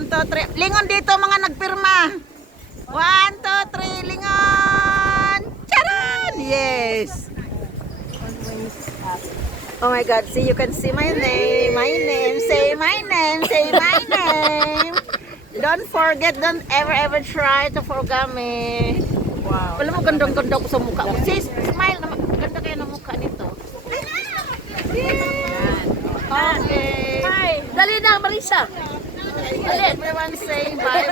1, 2, 3. Lingon dito mga nagpirma. 1, 2, 3, lingon. Charan! Yes. Oh my God, see, you can see my name. My name, say my name, say my name. Don't forget, don't ever try to forget me. Wow. Wala mo gandang-ganda ko sa mukha mo. Sis, smile naman. Ganda kayo ng mukha nito. Okay. Hi. Dali na, Marisa. Dali. Everyone say bye.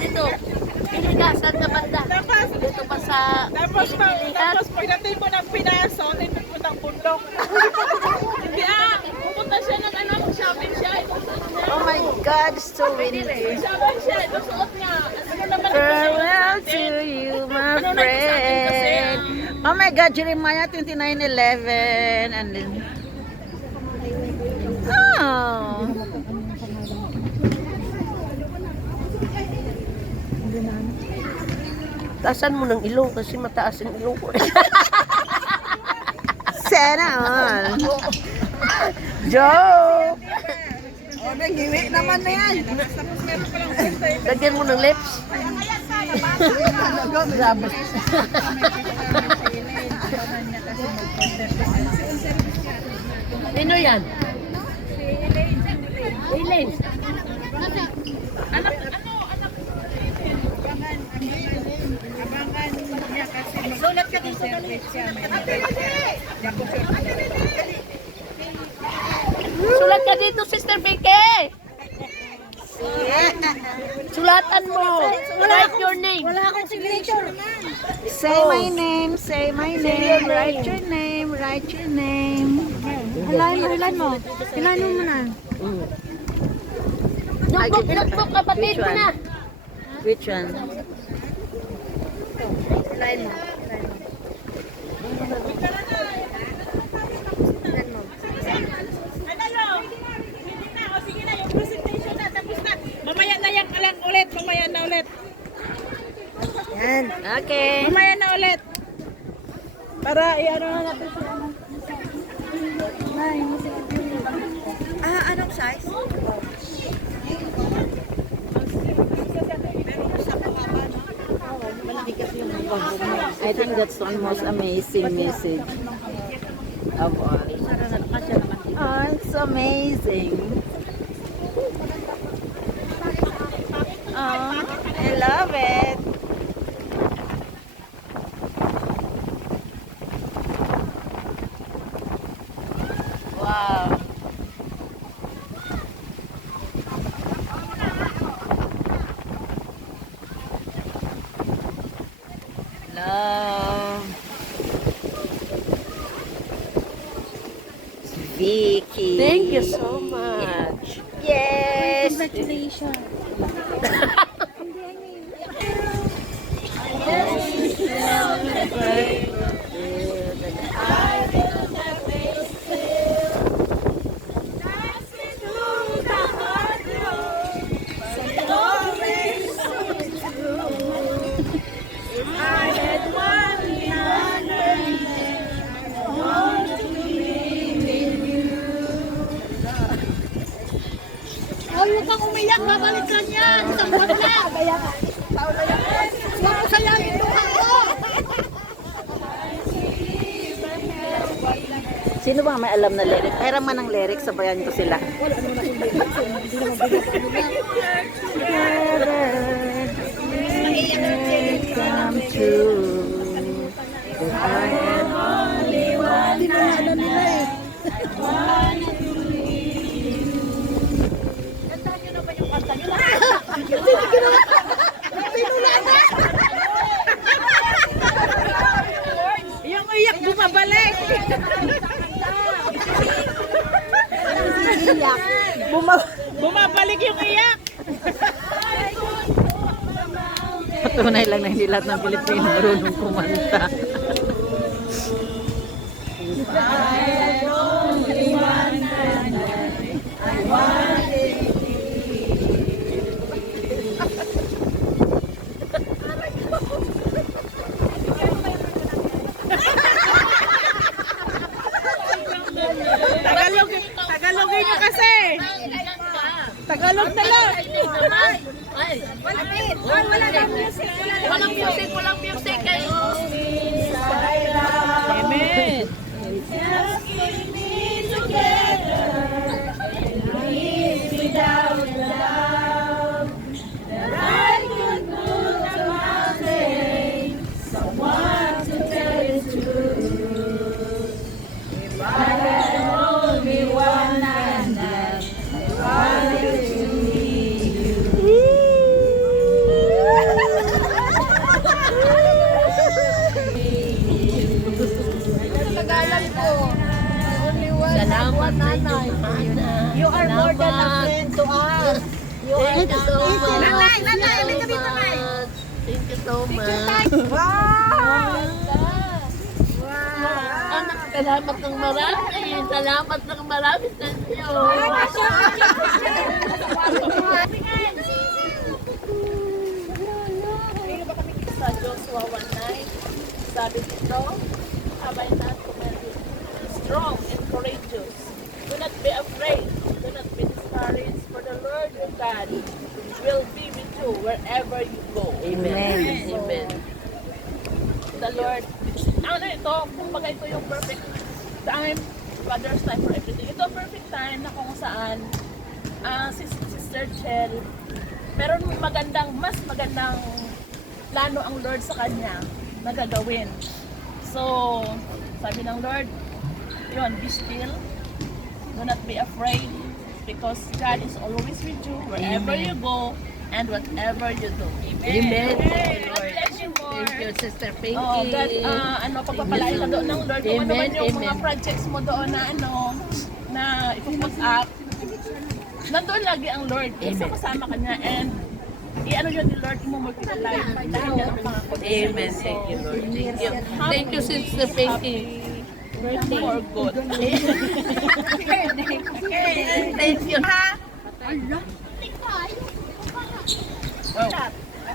Dito. Iligasan na banda. Dito pa sa Tapos pagdating mo ng Pinaso, nipit mo ng bundok. Hindi pupunta siya ng shopping siya. Oh my God, so windy. Shopping siya, susuot niya. Ano naman Farewell to you, my friend. Oh my God, Jeremiah 29:11. And then, oh. Taasan mo ng ilong kasi mataas ang ilong ko. Sana all. Joe! Oh, nagiwi naman na yan. Lagyan mo ng lips. Sino yan? Elaine. Sulat ka dito dali. Sulat ka dito, Sister Vicky. Sulatan mo. Write your name. Wala akong signature. Say my name, say my name. Write your name, write your name. Hilahin mo. Hilahin mo muna. Notebook, kapatid mo na. Which one? Hilahin mo. Mamaya na yan lang ulit. Mamaya na ulit. Yan. Okay. Mamaya na ulit. Para i-ano na natin siya. Anong size? I think that's one most amazing message of all. Oh, it's amazing. Oh, I love it. Wow. Love. Vicky. Thank you so much. Yes. Congratulations. Huwag kang umiyak, babalik lang yan. Isang buwan lang. Huwag mo sayangin luha ko. Sino ba may alam na lyric? Mayroon man ng lyric, sabayan ko sila. Come true. I am only one. Hindi na alam nila eh. Yung iyak bumabalik. Bumabalik yung iyak. Patunay lang na hindi lahat ng Pilipino marunong kumanta. Tagalogin nyo kasi. Tagalog na lang. Ay, walang music. Walang music. Amen. Salamat nanay. You are more than a friend to us. You are Thank you so much. Nanay, may gabi nanay. Thank you so much. Wow! Anak, salamat ng marami. Salamat ng marami sa inyo. Sa Joshua 1:9, sabi dito, abay na tumari. Strong and courageous. Do not be afraid. Do not be discouraged. For the Lord your God will be with you wherever you go. Amen. Amen. The Lord, ano ito, kumbaga ito yung perfect time, Father's time for everything. Ito ang perfect time na kung saan si Sister Chel, meron mas magandang plano ang Lord sa kanya na gagawin. So, sabi ng Lord, yun, be still, do not be afraid, because God is always with you wherever Amen. you go and whatever you do. Amen. God bless you more. Thank you, Sister Pinky. Oh, God, pagpapalain ka doon ng Lord. Kung ano man Amen, yung mga amen. projects mo doon na ipuput up, nandoon lagi ang Lord. Kasi Amen. kasama ka niya and i-ano yun ni Lord, imumultiply dahil yan ang pangako niya. Amen. Thank you, Lord. Thank you. Thank you, Sister Pinky. For good. Thank you.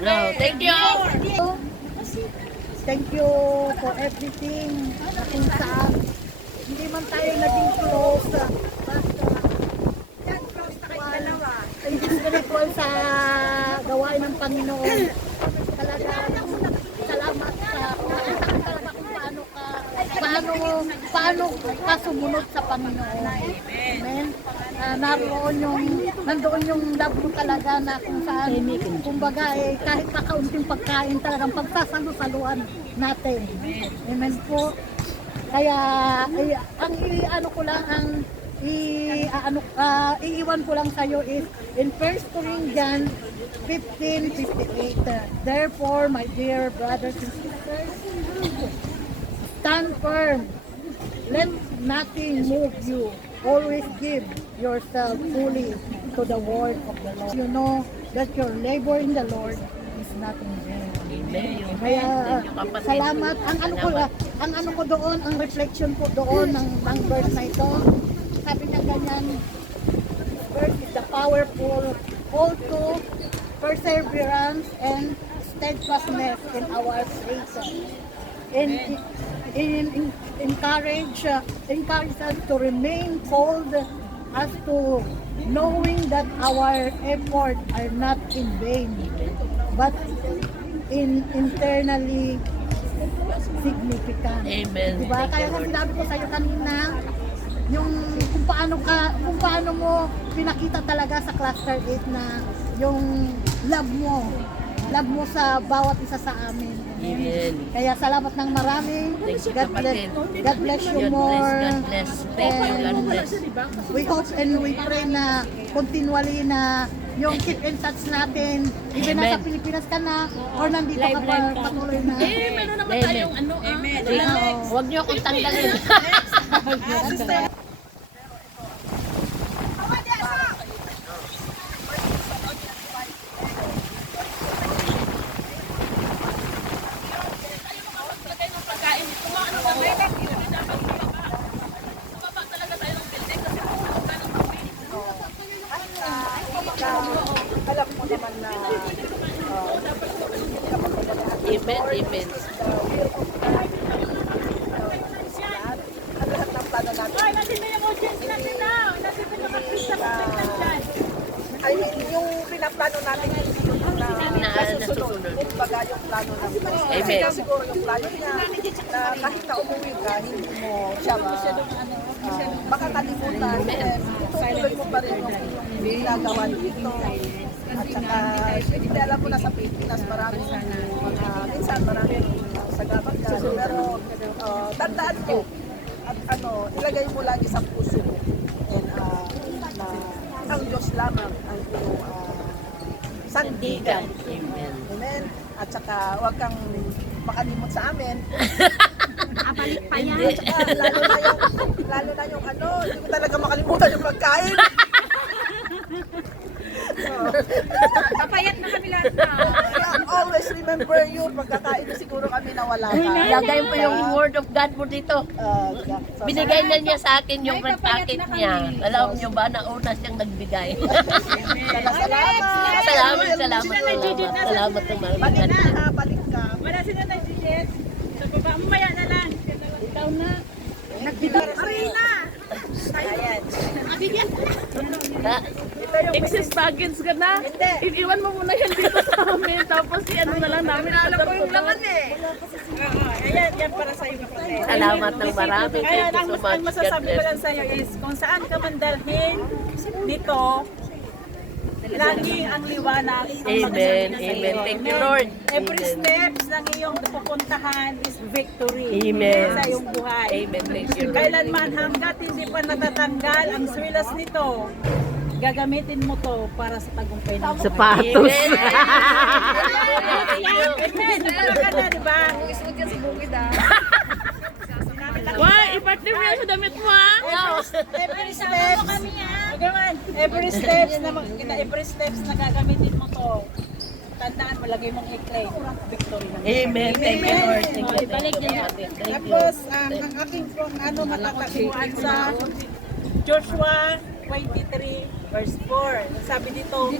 No, thank you. Thank you for everything na kung saan hindi man tayo naging close. Thank you very much sa gawain ng Panginoon. Talaga, salamat sa talaga kung paano ka sumunod sa Panginoon. Amen. Nandoon yung love mo talaga na kung saan, kumbaga kahit pa kaunting pagkain talagang pagsasalu-saluan natin. Amen po. Kaya ang iiwan ko lang sa'yo is in 1 Corinthians 15:58. Therefore, my dear brothers and sisters, stand firm. Let nothing move you. Always give yourself fully to the word of the Lord. You know that your labor in the Lord is not in vain. Amen. Kaya Thank you, kapatid. salamat. Ang ano ko doon, ang reflection ko doon ng verse na ito. Sabi niya ganyan, verse is the powerful call to perseverance and steadfastness in our faith. Encourage us to remain cold as to knowing that our efforts are not in vain, but internally significant. Amen. Diba? Thank Kaya you, nga Lord. sinabi ko sa'yo kanina, yung kung paano mo pinakita talaga sa cluster 8 na yung love mo sa bawat isa sa amin. Amen. Kaya salamat ng marami. Thank you, God bless, kapatid. God bless you God more. bless. God bless. Thank you. God bless. We hope and we pray na continually na yung keep in touch natin. Even Amen. nasa Pilipinas ka na or nandito ka pa patuloy na. Meron naman tayong Amen. Huwag niyo akong tanggalin. Alam mo naman na Amen. Amen. ang lahat ng plano natin I mean, yung pinaplano natin yung nasusunod. Kumbaga yung plano ng Diyos. Kasi nga siguro yung plano niya na kahit na umuwi ka, hindi mo siya baka kalimutan. Itutuloy mo pa rin yung ginagawa dito. At saka, hindi alam mo na sa Pilipinas, maraming minsan maraming sagabag ka. Pero tandaan mo, at ilagay mo lagi sa puso mo. And na ang Diyos lamang ang iyong sandigan. Amen. At saka huwag kang makalimot sa amin. Abalik pa yan. At saka lalo na yung hindi ko talaga makalimutan yung pagkain. Papayat na kami lahat na. Always remember you. Pagkakain na siguro kami nawala ka. Lagay mo yung word of God mo dito. So, Binigay na niya sa akin yung red packet niya. Alam niyo ba, nauna siyang nagbigay. salamat. Salamat ng Balik mga na, balik ka. Wala sila na Juliet. Sa baba, mamaya na lang. Ikaw na. Arena! Ayan. Excess baggage ka na. Iiwan mo muna yan dito sa amin. Tapos ano na lang namin. Alam ko yung laman Ayan, yan para sa iyo. Salamat ng marami. Kaya Thank you so much. ang masasabi ko lang sa iyo is kung saan ka man dalhin nito, lagi ang liwanag ang Amen. magsasabi na sa Amen. iyo. Thank you, Lord. Every Amen. steps ng iyong pupuntahan is victory Amen. sa iyong buhay. Amen. Thank you, Lord. Kailanman hanggat hindi pa natatanggal ang swilas nito, gagamitin mo to para sa tagumpay ng Sapatos. Amen. Wala ka na, di ba? Why? I-partner mo yan sa damit mo, ha? Every steps. Agaman, every steps na gagamitin mo to. Tandaan mo, lagay mong i-claim. Victory na. Amen. Thank you, Lord. Thank you. Ibalik Thank niya. you. Thank you. Tapos, ang aking matatagpuan sa Joshua 23 verse 4. Sabi dito,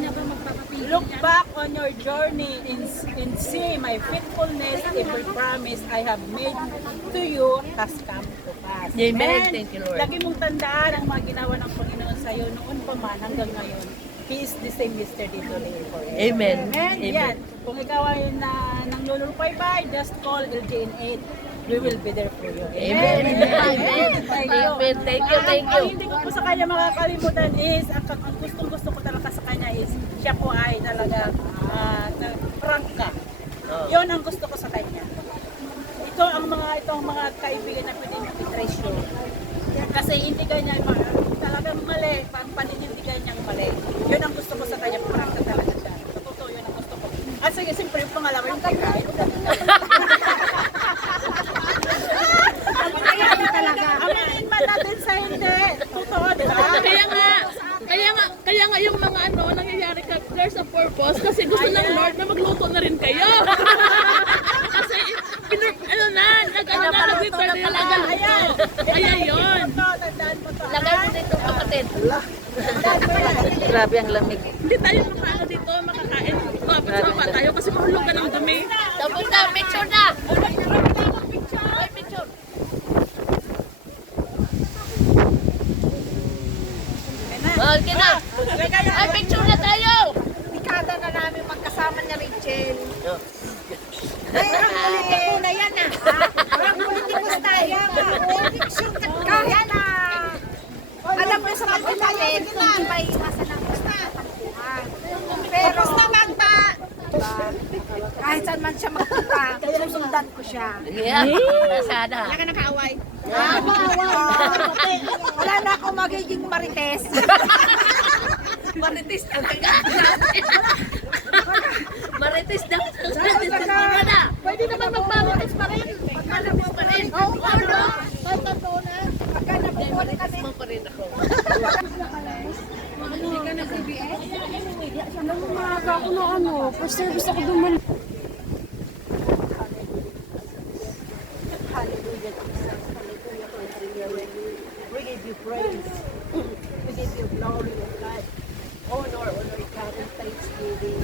look back on your journey and see my faithfulness. Every promise I have made to you has come to pass. Amen. Thank you, Lord. Lagi mong tandaan ang mga ginawa ng Panginoon sa iyo noon pa man hanggang ngayon. He is the same yesterday, today, and forever. Amen. Amen. Amen. Yan. Kung ikaw ay nang lulupay-bay, just call LGN 8. We will be there for you. Amen. Amen. Thank you. Amen. Thank you. Thank you. Ang hindi ko po sa kanya makakalimutan is, ang gustong-gusto ko talaga sa kanya is, siya po ay talaga prangka. Yon ang gusto ko sa kanya. Ito ang mga kaibigan na pwede mong i-treasure. Kasi hindi ganyan talagang mali, pang paninindigan niyang mali. Yun ang gusto ko sa kanya, prangka talaga siya. Sa totoo, yun ang gusto ko. At sige, siyempre yung pangalawa, yung pagkain. Aminin man natin sa hindi. Totoo, di ba? Kaya nga yung mga nangyayari ka, there's a purpose kasi gusto ng Lord na magluto na rin kayo. Kasi nag-return na talaga Ayan. Kaya yun. Tandaan mo to. Lagay mo dito, kapatid. Grabe ang lamig. Hindi tayo makaano dito, makakain. Kapit sa baba tayo kasi mahulog ka ng dumi. Tapos na, picture na. Ay, picture. Okay na. Ay, picture na tayo. Dekada na namin magkasama niya, Rachel. Ay, ang politik ko na yan ah. Ang politikus tayo. Picture ka kaya na. Alam mo sa kapitalin, hindi pa iwasan ng gusto katampuhan. Pero magpa. Kahit saan man siya magpunta, susundan ko siya. Yeah. Sana. Wala ka nakaaway. Wala na ako magiging marites. Marites ang taga. Marites daw. Marites na. Pwede naman magmamarites pa rin. Marites pa rin. Oo, ano? Totoo na. Pagka napupulit kami. Mo pa rin ako. Hindi ka na CBS? Alam mo maaga ako na first service ako duman. Hallelujah, Jesus. Hallelujah, hallelujah. We give you praise. We give you glory, O God. Honor, God, and thanksgiving.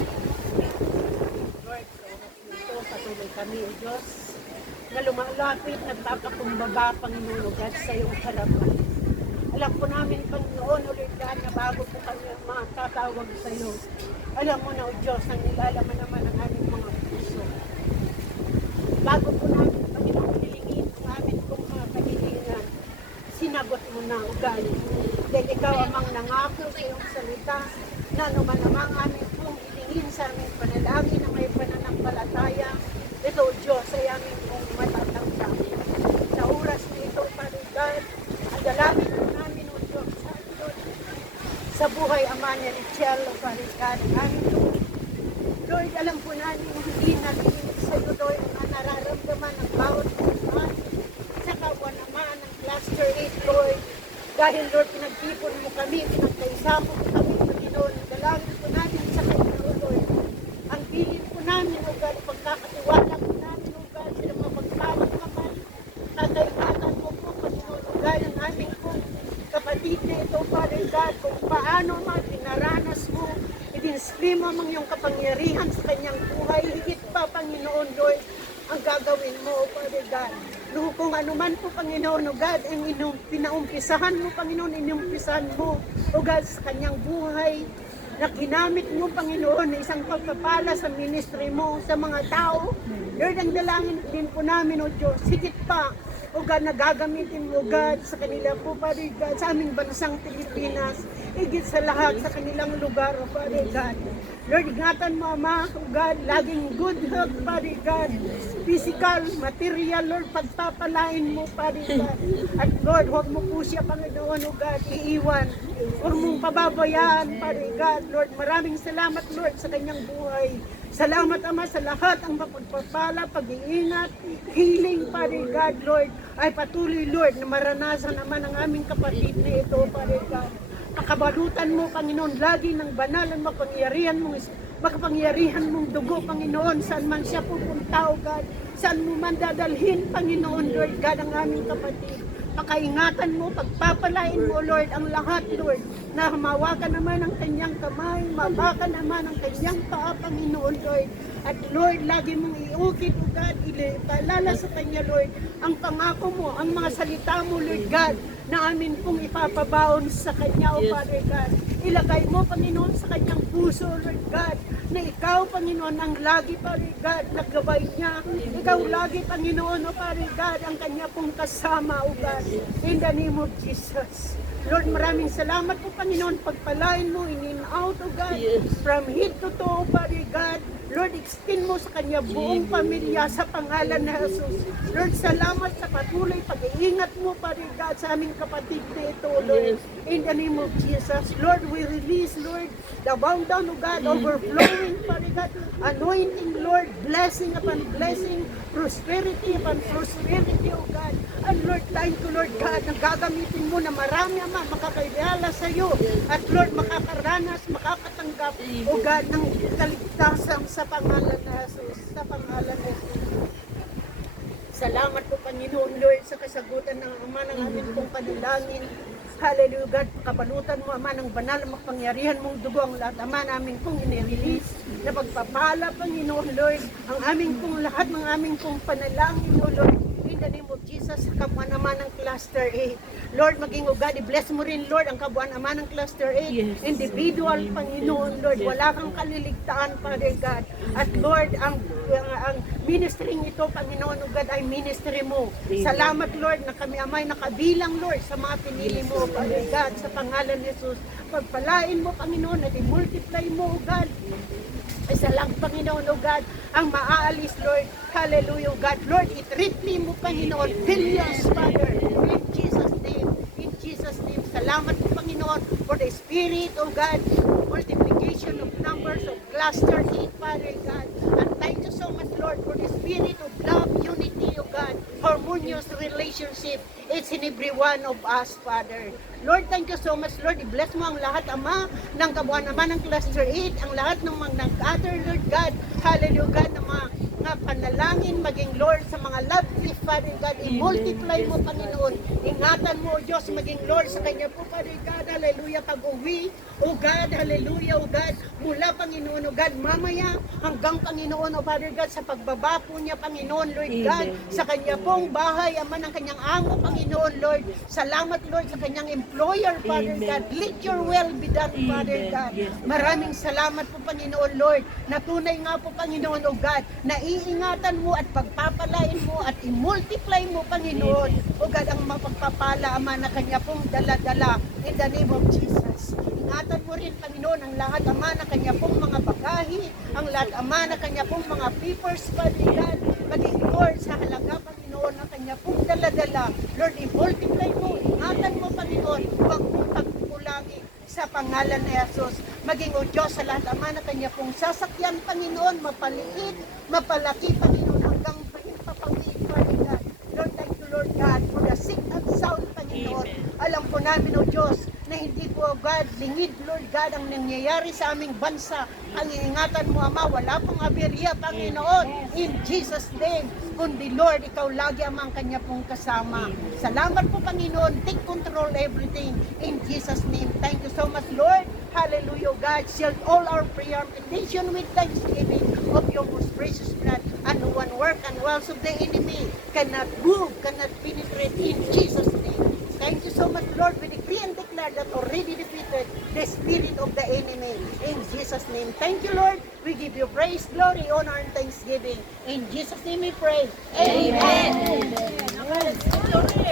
Lord, ito patuloy kami, O Diyos, na lumalapit, nagpapakumbaba, Panginoon, O God, sa iyong harapan. Alam po namin, Panginoon, ulit God, na bago po kami makatawag sa iyo. Alam mo na, O Diyos, ang nilalaman naman ang aming mga puso. Bago po namin, Panginoon, hilingin ang aming pong mga kahilingan, sinagot mo na, O God. Dahil ikaw amang nangako sa iyong salita, na naman namang aming pong hilingin sa aming panalangin na may pananampalataya. Ito, O Diyos, ay aming pong matatanggap. Sa oras na ito, Father God, ang dalangin po namin, O Diyos, sa buhay ama ni Richel, Father God, aming Lord. Lord, alam po namin, hindi natin sa iyo, Lord, ang nararamdaman ng bawat mga sa kawan naman ng cluster 8, Lord. Dahil, Lord, pinagtipon mo kami, pinagkaisa mo kami, Panginoon. Dalangin po namin sa kayo, Lord. Ang bilin po namin, O God, pagkakatiwala po namin, O God, sila mga magpapag naman. Kakaingatan mo po, Panginoon, O God, ang aming po kapatid na ito, Father God, kung paano man pinaranas mo, idinspli mo ang iyong kapangyarihan sa kanyang buhay, higit pa, Panginoon, Lord, ang gagawin mo, Father God. Lord, kung ano man po, Panginoon, O God, ang pinaumpisahan mo, Panginoon, inumpisahan mo, O God, sa kanyang buhay, na ginamit mo, Panginoon, na isang pagpapala sa ministry mo, sa mga tao. Lord, ang dalangin din po namin, O Diyos, higit pa, O God, na gagamitin mo, God, sa kanila po, Father God, sa aming bansang Pilipinas, higit sa lahat sa kanilang lugar, O Father God. Lord, ingatan mo, Ama, O God, laging good health, Father God, physical, material, Lord, pagpapalain mo, Father God. At Lord, huwag mo po siya, Panginoon, O God, iiwan. Huwag mong pababayaan, Father God. Lord, maraming salamat, Lord, sa kanyang buhay. Salamat, Ama, sa lahat ang mapagpapala, pag-iingat, healing, Father God, Lord, ay patuloy, Lord, na maranasan naman ang aming kapatid na ito, Father God. Pakabalutan mo, Panginoon, lagi ng banal ang makapangyarihan mong dugo, Panginoon, saan man siya pupunta, O God, saan mo man dadalhin, Panginoon, Lord God, ang aming kapatid. Pakaingatan mo, pagpapalain mo, Lord, ang lahat, Lord, na hamawakan naman ang kanyang kamay, mabakan naman ang kanyang paa, Panginoon, Lord. At Lord, lagi mong iukit, O God, ipaalala sa kanya, Lord, ang pangako mo, ang mga salita mo, Lord God, na amin pong ipapabaon sa kanya, O Father God. Ilagay mo, Panginoon, sa kanyang puso, Lord God, na ikaw, Panginoon, ang lagi, Father God, naggabay niya. Ikaw lagi, Panginoon, O Father God, ang kanya pong kasama, O God, in the name of Jesus. Lord, maraming salamat po, Panginoon, pagpalain mo, in-out, O God, from head to toe, Father God. Lord, extend mo sa kanya buong pamilya sa pangalan na Jesus. Lord, salamat sa patuloy pag-iingat mo, Father God, sa aming kapatid na ito, Lord. In the name of Jesus, Lord, we release, Lord, the bound down, O God, overflowing, Father God, anointing, Lord, blessing upon blessing, prosperity upon prosperity, O God. And Lord, thank you, Lord God, na gagamitin mo na marami, Ama, makakilala sa iyo. At Lord, makakaranas, makakatanggap, O God, ng kaligtasan sa pangalan na Jesus, sa pangalan na Jesus. Salamat po, Panginoon, Lord, sa kasagutan ng Ama ng aming pong panalangin. Hallelujah, God, kabalutan mo, Ama, ng banal, makapangyarihan mong dugo ang lahat, Ama, namin pong inirelease na pagpapala, Panginoon, Lord, ang aming pong lahat ng aming pong panalangin, O Lord, in the name of Jesus, kabuan naman ng cluster 8. Lord, maging O God, i-bless mo rin, Lord, ang kabuan naman ng cluster 8. Individual, Panginoon, Lord, wala kang kaliligtaan, Father God. At Lord, ang ministry ito, Panginoon, O God, ay ministry mo. Salamat, Lord, na kami amay nakabilang, Lord, sa mga pinili mo, Father God, sa pangalan ni Jesus. Pagpalain mo, Panginoon, at i-multiply mo, O God. Isa lang, Panginoon, O God, ang maaalis, Lord. Hallelujah, O God. Lord, i-triple mo, Panginoon, billions, Father. In Jesus' name. In Jesus' name. Salamat po, Panginoon, for the Spirit, O God, multiplication of numbers of cluster 8, Father God. And thank you so much, Lord, for the Spirit of love, unity, O God, harmonious relationship. It's in every one of us, Father. Lord, thank you so much, Lord. I-bless mo ang lahat, Ama, ng kabuuan naman ng cluster 8, ang lahat ng mga nag-gather, Lord God. Hallelujah, God, ng mga nga panalangin maging Lord sa mga love gift, Father God, i-multiply mo, Panginoon. Ingatan mo, O Diyos, maging Lord sa kanya po, Father God, hallelujah, pag-uwi, O God, hallelujah, O God, mula, Panginoon, O God, mamaya hanggang, Panginoon, O Father God, sa pagbaba po niya, Panginoon, Lord God, sa kanya pong bahay, Ama ng kanyang amo, Panginoon, Lord, salamat, Lord, sa kanyang employer, Father God, let your will be done, Father God. Maraming salamat po, Panginoon, Lord, na tunay nga po, Panginoon, O God, na iingatan mo at pagpapalain mo at i-multiply mo, Panginoon, O God, ang mapagpapala, Ama, na kanya pong dala-dala in the name of Jesus. Ingatan mo rin, Panginoon, ang lahat, Ama, na kanya pong mga bagahe, ang lahat, Ama, na kanya pong mga papers, Father God, maging Lord, sa halaga, Panginoon, na kanya pong dala-dala. Lord, i-multiply mo, ingatan mo, Panginoon, huwag mong pagkukulangi sa pangalan ni Jesus. Maging, O Diyos, sa lahat, Ama, na kanya pong sasakyan, Panginoon, mapaliit, mapalaki, Panginoon, hanggang papangit, Father God. Lord, thank you, Lord God, for the sick and sound, Panginoon. Alam po namin, O Diyos, na hindi po, God, lingid, Lord God, ang nangyayari sa aming bansa. Ang iingatan mo, Ama, wala pong aberya, Panginoon, in Jesus' name. Kundi, Lord, ikaw lagi, Ama, ang kanya pong kasama. Salamat po, Panginoon. Take control everything in Jesus' name. Thank you so much, Lord. Hallelujah, God. Shield all our prayer and petition with thanksgiving of your most precious blood. And no one work and wells of the enemy cannot move, cannot penetrate in Jesus' name. Thank you so much, Lord. We decree and declare that already defeated the spirit of the enemy. In Jesus' name. Thank you, Lord. We give you praise, glory, honor, and thanksgiving. In Jesus' name we pray. Amen.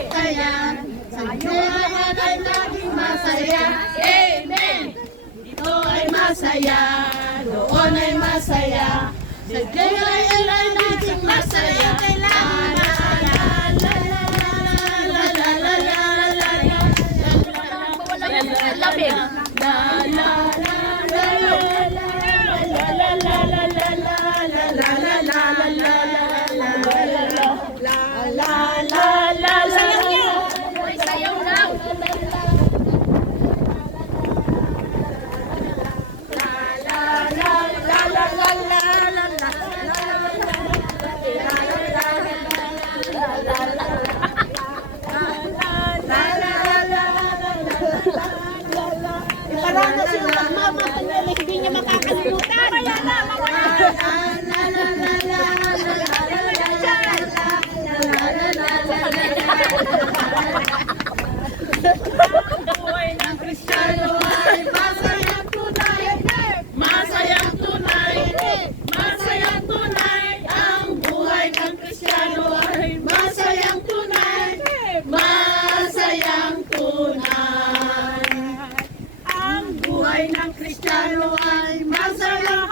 Kaya sa Diyos ay laging masaya. Amen. Ito ay masaya, doon ay masaya. Sa Diyos ay laging masaya. Kailangan masaya. Lamig. Parang siya mama, hindi niya makakalimutan. Kaya na, Buhay ng Kristiyano ay masayang tunay. Masayang tunay. Masayang tunay. Ang buhay ng Kristiyano ay masayang tunay. Masayang tunay. Ang buhay ng Kristiyano ay masayang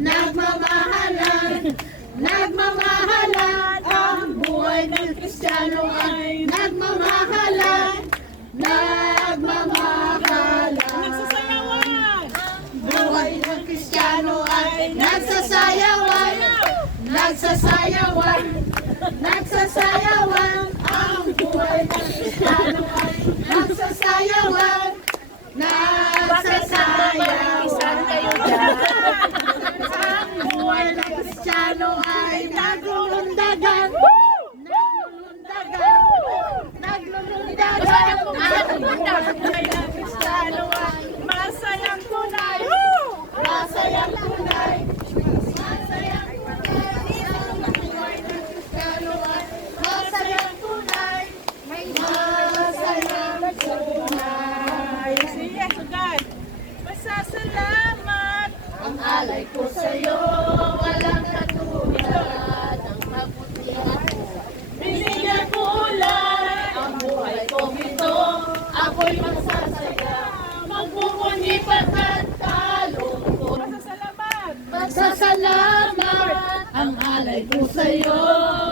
nagmamahalan. Nagmamahalan. Ang buhay ng Kristiyano ay nagmamahalan. Nagmamahalan. Nagsasayawan. Buhay ng Kristiyano ay nagsasayawan. Nagsasayawan. Nagsasayawan. Ang buhay ng Kristiyano ay nagsasayawan. Nagsasayawan. Ang buhay ng Kristiyano ay naglulundagan. Naglulundagan. Naglulundagan. Ang buhay ng Kristiyano ay masayang tunay. Masayang tunay. Masayang tunay. Ang buhay ng Kristiyano ay masayang tunay. Masayang tunay. Sige, God. Masasalamat. Ang alay ko sa'yo, walang katulad. Ang kabutihan mo, binigyan ko ulan. Ang buhay kong ito, ako'y magsasaya. Magpupunyi pagkat kalungkot. Masasalamat. Masasalamat. Ang alay ko sa'yo,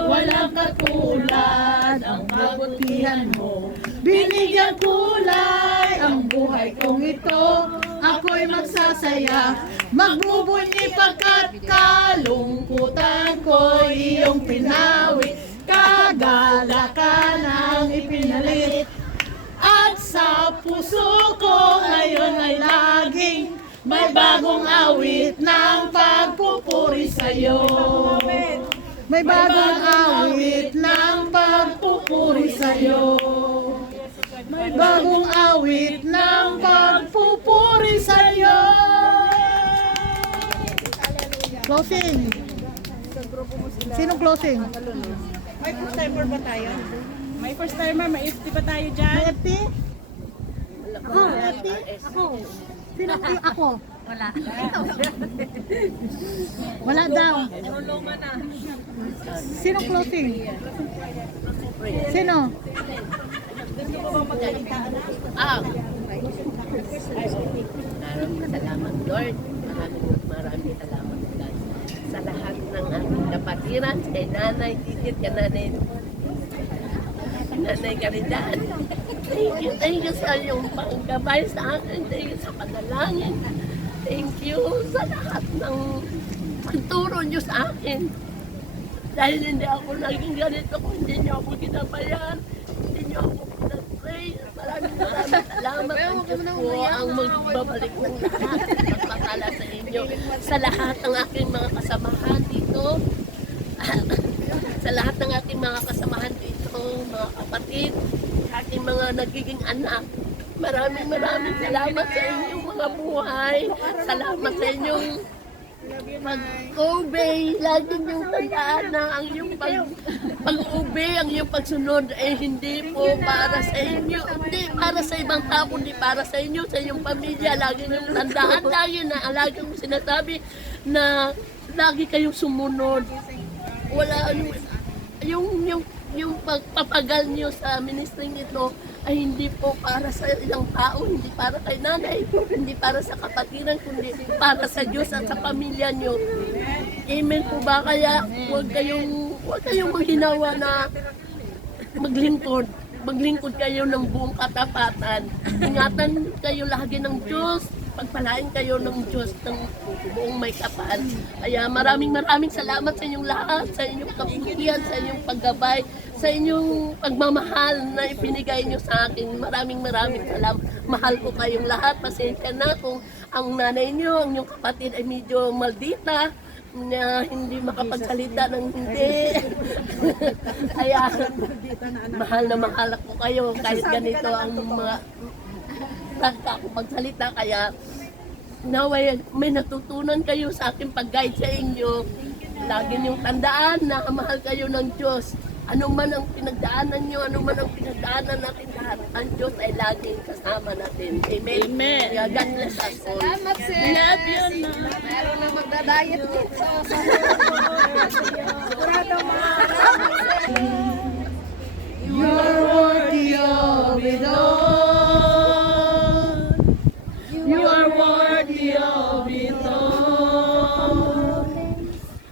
walang katulad. Ang kabutihan mo, binigyan kulay. Ang buhay kong ito, ako'y magsasaya. Magbubunyi pagkat kalungkutan ko iyong pinawit. Kagalakan ang ipinalit. At sa puso ko ngayon ay laging may bagong awit ng pagpupuri sa sa'yo. May bagong awit ng pagpupuri sa'yo. May bagong awit ng pagpupuri sa'yo. Closing. Sino closing? May first timer ba tayo? May first timer, may FT ba tayo dyan? May FT? Ako, FT? Ako. Sino ako? Wala. Wala daw. Sino closing? Sino? Maraming salamat, Lord. Maraming salamat, God. Sa lahat ng aking kapatiran, kay Nanay Titit, kay Nanay Caridad. Thank you sa iyong panggabay sa akin. Thank you sa panalangin. Thank you sa lahat ng pagturo niyo sa akin. Dahil hindi ako naging ganito kung hindi niyo ako ginabayan. Hindi niyo ako pinag-pray. Maraming salamat. Ang Diyos po ang magbabalik ng lahat. Magpapala sa inyo. Sa lahat ng aking mga kasamahan dito. Sa lahat ng aking mga kasamahan dito, mga kapatid, aking mga nagiging anak. Maraming salamat sa inyong mga buhay. Salamat sa inyong pag-obey. Lagi niyong tandaan na ang iyong pag-obey, ang iyong pagsunod ay hindi po para sa inyo. Hindi para sa ibang tao, hindi para sa inyo, sa iyong pamilya. Lagi niyong tandaan. Lagi kong sinasabi na lagi kayong sumunod. Wala yung pagpapagal niyo sa ministering ito ay hindi po para sa ilang tao, hindi para kay nanay, hindi para sa kapatiran, kundi para sa Diyos at sa pamilya niyo. Amen po ba? Kaya huwag kayong maghinawa na maglingkod. Maglingkod kayo ng buong katapatan. Ingatan kayo lagi ng Diyos. Pagpalain kayo ng Diyos ng buong may kapal. Kaya maraming salamat sa inyong lahat, sa inyong kabutihan, sa inyong paggabay, sa inyong pagmamahal na ipinigay nyo sa akin. Maraming salamat. Mahal ko kayong lahat. Pasensya na kung ang nanay nyo, ang inyong kapatid ay medyo maldita, na hindi makapagsalita ng hindi. Kaya mahal ako kayo kahit ganito ang mga ako magsalita, kaya naway may natutunan kayo sa aking pag-guide sa inyo. Lagi niyong tandaan na mahal kayo ng Diyos. Ano man ang pinagdaanan niyo, ano man ang pinagdaanan natin lahat, ang Diyos ay laging kasama natin. Amen. Amen. Kaya God bless us all. Salamat, sir. Love you na. Meron na magdadayet dito. Sigurado You're worthy of it all. You are worthy of it all.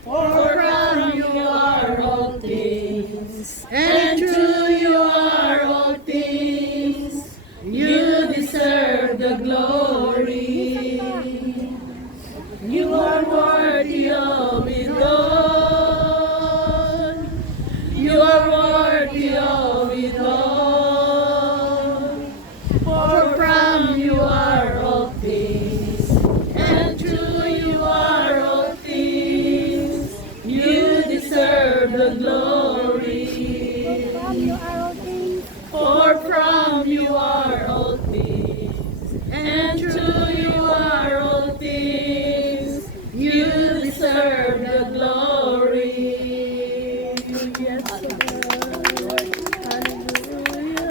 For from you are all things, and through you are all things. You deserve the glory. You are worthy of it all. You are worthy of it all. For from you are all things, and through you are all things. You deserve the glory. For from you are all things, and through you are all things. You deserve the glory. Yes, Lord. Hallelujah.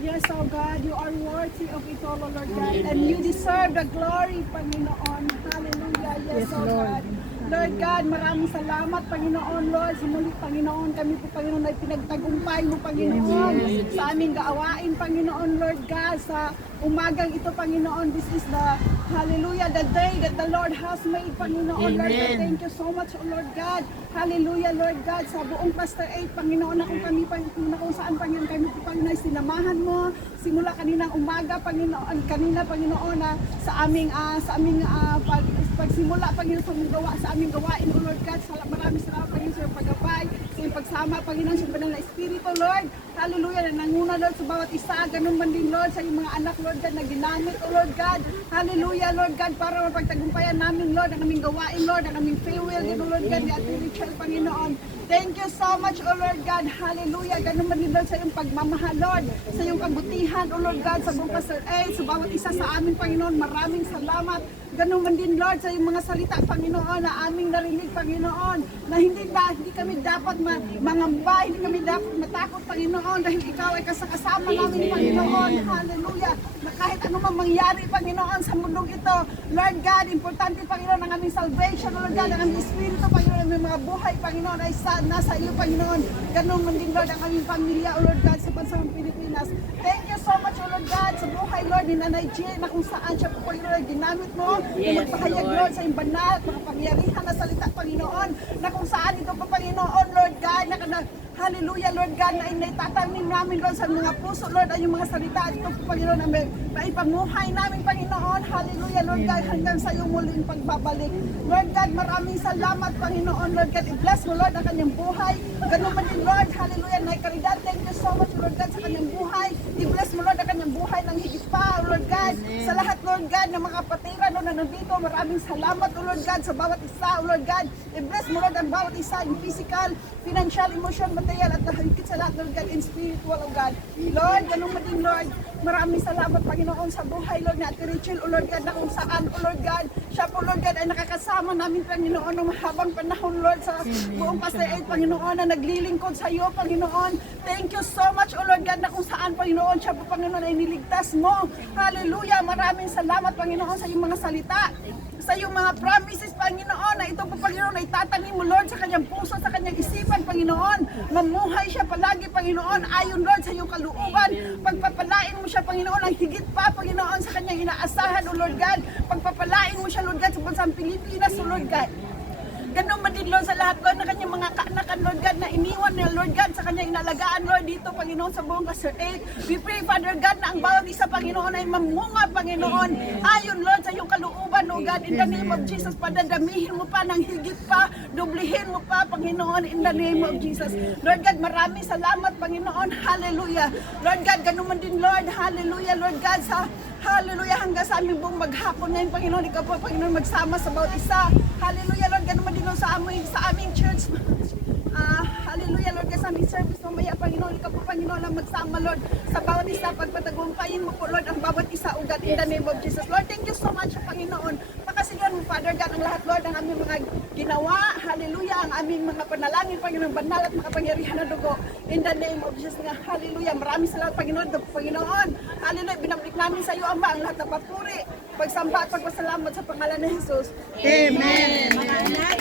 Yes, oh God, you are worthy of it all, oh Lord God. And you deserve the glory, Panginoon. Hallelujah. Yes, oh God. Lord God, maraming salamat, Panginoon, Lord. Sa muli, Panginoon, kami po, Panginoon, ay pinagtagumpay mo, Panginoon. Sa aming gaawain, Panginoon, Lord God. Sa umagang ito, Panginoon, this is the, hallelujah, the day that the Lord has made, Panginoon, Lord God. Thank you so much, oh Lord God. Hallelujah, Lord God. Sa buong Pastor 8, Panginoon, na kung kami, na kung saan, Panginoon, kami po, Panginoon, ay sinamahan mo. Simula kaninang umaga, Panginoon, kanina, Panginoon, na sa aming pagsimula, Panginoon, sa aming gawa, sa aming gawain, O Lord God. Maraming salamat, Panginoon, sa iyong paggabay, sa iyong pagsama, Panginoon, sa banal na Espiritu, Lord. Hallelujah, na nanguna, Lord, sa bawat isa. Ganun man din, Lord, sa iyong mga anak, Lord God, na ginamit, O Lord God. Hallelujah, Lord God, para mapagtagumpayan namin, Lord, ang aming gawain, Lord, ang aming free will, din, O Lord God, ni Ate Rachel, Panginoon. Thank you so much, O Lord God. Hallelujah. Ganun man din, Lord, sa iyong pagmamahal, Lord, sa iyong kabutihan, O Lord God, sa buong Pastor A, sa bawat isa sa amin, Panginoon. Maraming salamat. Ganun man din, Lord, sa iyong mga salita, Panginoon, na aming narinig, Panginoon, na hindi kami dapat mangamba, hindi kami dapat matakot, Panginoon, dahil ikaw ay kasama namin, Panginoon. Hallelujah. Na kahit ano man mangyari, Panginoon, sa mundong ito, Lord God, importante, Panginoon, ang aming salvation, Lord God, ang aming Espiritu, Panginoon, ang aming mga buhay, Panginoon, ay nasa iyo, Panginoon. Ganun man din, Lord, ang aming pamilya, O Lord God, sa bansang Pilipinas. Thank you so much, O Lord God, sa buhay, Lord, ni Nanay Jill, na kung saan siya po, Panginoon, ay ginamit mo, na magpahayag, Lord, sa iyong banal, makapangyarihan na salita, Panginoon, na kung saan ito po, Panginoon, Lord God, hallelujah, Lord God, na naitatanim namin, Lord, sa mga puso, Lord, ay yung mga salita, ito po, Panginoon, na maipamuhay namin, Panginoon, hallelujah, Lord God, hanggang sa iyong muling pagbabalik. Lord God, maraming salamat, Panginoon, Lord God, i-bless mo, Lord, ang kanyang buhay. Ganun man din, Lord, hallelujah, na ikaridad, thank you so much, Lord God, sa kanyang buhay. I-bless mo, Lord, ang kanyang buhay ng higit pa, Lord God, sa lahat, Lord God, ng mga kapatira, Lord, na nandito, maraming salamat, O Lord God, sa bawat isa, O Lord God, i-bless mo, Lord, ang bawat isa, yung physical, financial, emotional, material, at higit sa lahat, Lord God, in spiritual, O God. Lord, ganun man din, Lord, maraming salamat, Panginoon, sa buhay, Lord, ni Ate Rachel, O Lord God, na kung saan, O Lord God, siya po, Lord God, ay nakakasama namin, Panginoon, ng mahabang panahon, Lord, sa buong Pastor 8, Panginoon, na naglilingkod sa iyo, Panginoon. Thank you so much, O Lord God, na kung saan, Panginoon, siya po, Panginoon, ay niligtas mo. Hallelujah, maraming salamat, Panginoon, sa iyong mga salita, sa iyong mga promises, Panginoon, na ito po, Panginoon, ay tatanim mo, Lord, sa kanyang puso, sa kanyang isipan, Panginoon. Mamuhay siya palagi, Panginoon, ayon, Lord, sa iyong kalooban. Pagpapalain mo siya, Panginoon, ang higit pa, Panginoon, sa kanyang inaasahan, O Lord God. Pagpapalain mo siya, Lord God, sa bansang Pilipinas, O Lord God. Ganun man din, Lord, sa lahat, Lord, na kanyang mga kaanakan, Lord God, na iniwan niya, Lord God, sa kanyang inalagaan, Lord, dito, Panginoon, sa buong Pastor 8. We pray, Father God, na ang bawat isa, Panginoon, ay mamunga, Panginoon, ayon, Lord, sa iyong kalooban, O God, in the name of Jesus, padadamihin mo pa ng higit pa, dublihin mo pa, Panginoon, in the name of Jesus. Lord God, maraming salamat, Panginoon, hallelujah. Lord God, ganun man din, Lord, hallelujah, Lord God, sa hallelujah, hanggang sa aming buong maghapon ngayon, Panginoon, ikaw po, Panginoon, magsama sa bawat isa. Hallelujah, Lord, ganun man din, Lord, sa aming church. Hallelujah, Lord, sa aming service mamaya, Panginoon, ikaw po, Panginoon, ang magsama, Lord, sa bawat isa, pagpatagumpayin mo po, Lord, ang bawat isa, O God, in the name of Jesus. Lord, thank you so much, Panginoon. Pakasigan mo, Father God, ang lahat, Lord, ang aming mga ginawa, hallelujah, ang aming mga panalangin, Panginoon, banal at makapangyarihan na dugo, in the name of Jesus, nga, hallelujah. Maraming salamat, Panginoon, hallelujah, binabalik namin sa iyo, Ama, ang lahat ng papuri, pagsamba at pagpasalamat sa pangalan ni Jesus. Amen. Mga anak,